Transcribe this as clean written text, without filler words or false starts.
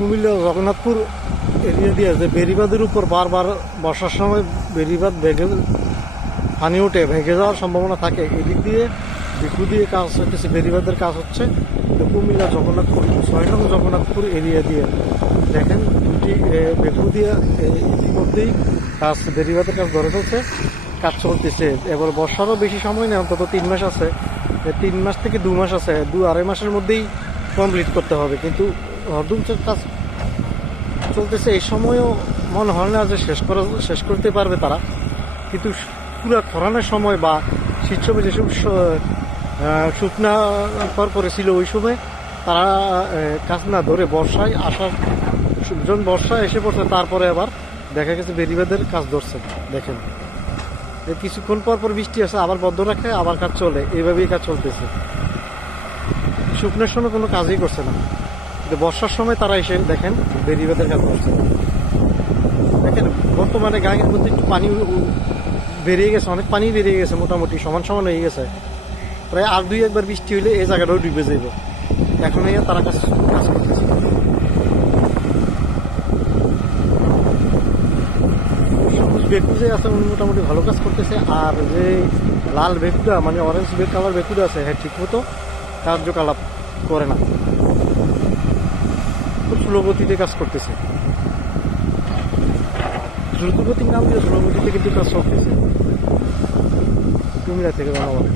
Comilla Jagannathpur area দিয়ে যে বেড়িবাঁধের উপর বারবার বর্ষার সময় বেড়িবাঁধ ভেঙে পানি উঠে ভেঙে যাওয়ার সম্ভাবনা থাকে। এদিক দিয়ে বেকু দিয়ে কাজ হচ্ছে, বেড়িবাঁধের কাজ হচ্ছে। তো কুমিল্লা জগন্নাথপুর 6 নং জগন্নাথপুর এরিয়া দিয়ে দেখেন দুটি বেকু দিয়ে ইতিমধ্যেই কাজ বেড়িবাঁধের কাজ ধরে ফেলছে, কাজ চলতেছে। এবার বর্ষারও বেশি সময় নেই, অন্তত 3 মাস আছে, 3 মাস থেকে 2 মাস আছে, 2-2.5 মাসের মধ্যেই কমপ্লিট করতে হবে। কিন্তু হরদুমচের কাজ চলতেছে, এই সময়ও মনে হয় না যে শেষ করতে পারবে তারা। কিন্তু পুরো খরানোর সময় বা শীত সময় যেসব শুকনা পরে ছিল ওই সময় তারা কাজ না ধরে বর্ষায় আসার যখন বর্ষা এসে পড়ছে তারপরে আবার দেখা গেছে বেড়িবাঁধের কাজ ধরছে। দেখেন কিছুক্ষণ পর পর বৃষ্টি আসে, আবার বন্ধ রাখে, আবার কাজ চলে, এইভাবেই কাজ চলতেছে। শুকনোর সময় কোনো কাজই করছে না, কিন্তু বর্ষার সময় তারা এসে দেখেন বেড়িবাঁধের কাজ করছে। দেখেন বর্তমানে গাঙের মধ্যে একটু পানি বেরিয়ে গেছে, অনেক পানি বেরিয়ে গেছে, মোটামুটি সমান সমান হয়ে গেছে। প্রায় আর 2-1 বৃষ্টি হইলে এই জায়গাটাও ডুবে যাইব। এখন তারা কাজ করতেছে। সবুজ বেকু যে আছে উনি মোটামুটি ভালো কাজ করতেছে। আর যে লাল বেকুটা মানে অরেঞ্জ কালার বেকুটা আছে, হ্যাঁ ঠিক মতো কার্যকলাপ করে না, খুব স্লো গতিতে কাজ করতেছে। দ্রুতগতির নাম দিয়ে স্লো গতিতে কিন্তু কাজ চলতেছে। কুমিল্লা থেকে ধন্যবাদ।